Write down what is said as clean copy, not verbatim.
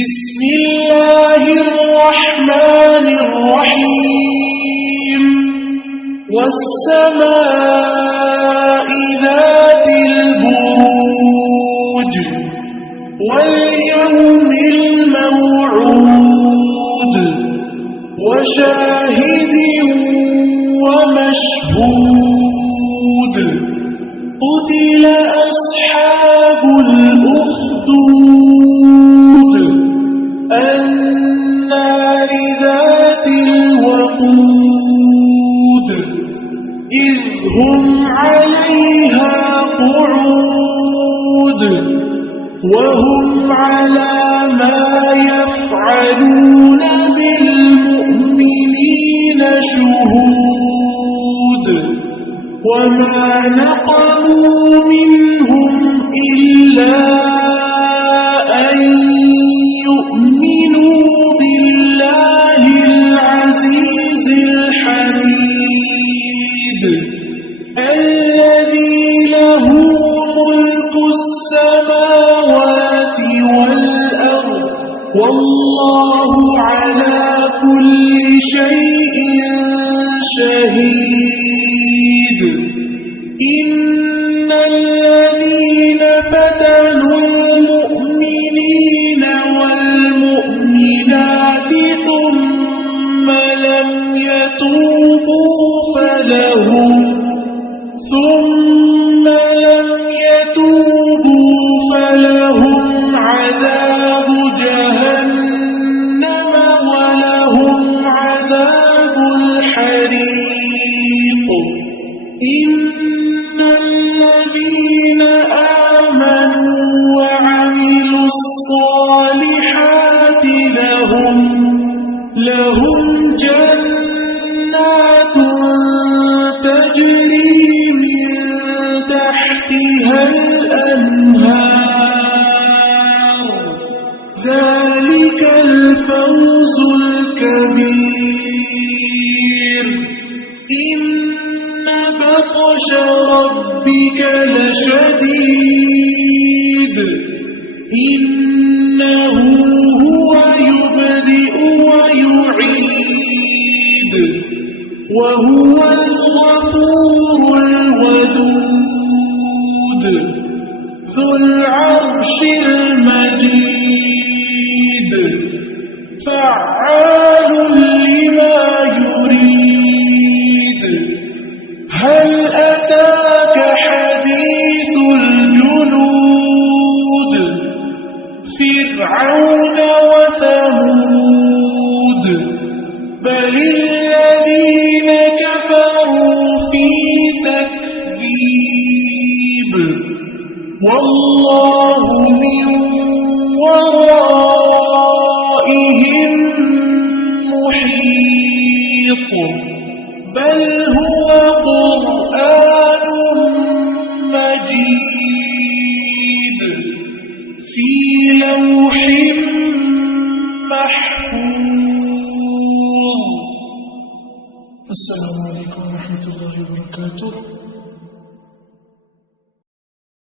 بسم الله الرحمن الرحيم والسماء ذات البروج واليوم الموعود وشاهد ومشهود قتل أصحاب الأخدود النار ذات الوقود إذ هم عليها قعود وهم على ما يفعلون بالمؤمنين شهود وما نقموا منهم إلا أن يؤمنوا بالله العزيز الحميد الذي له ملك السماوات والأرض والله على كل شيء شهيد إن الذين فتنوا المؤمنين والمؤمنات ثم لم يتوبوا فلهم عذاب جهنم ولهم عذاب الحريق إن الذين آمنوا وعملوا الصالحات لهم جنات تجري من تحتها الأنهار ذلك الفوز الكبير إن بطش ربك لشديد إنه هو يبدئ ويعيد وهو الغفور الودود ذو العرش المجيد فعال لما يريد هل أتاك حديث الجنود فرعون وثمود بل الذين كفروا في تكذيب والله من ورائهم محيط بل هو قرآن مجيد في لوح محفوظ. السلام عليكم ورحمة الله وبركاته.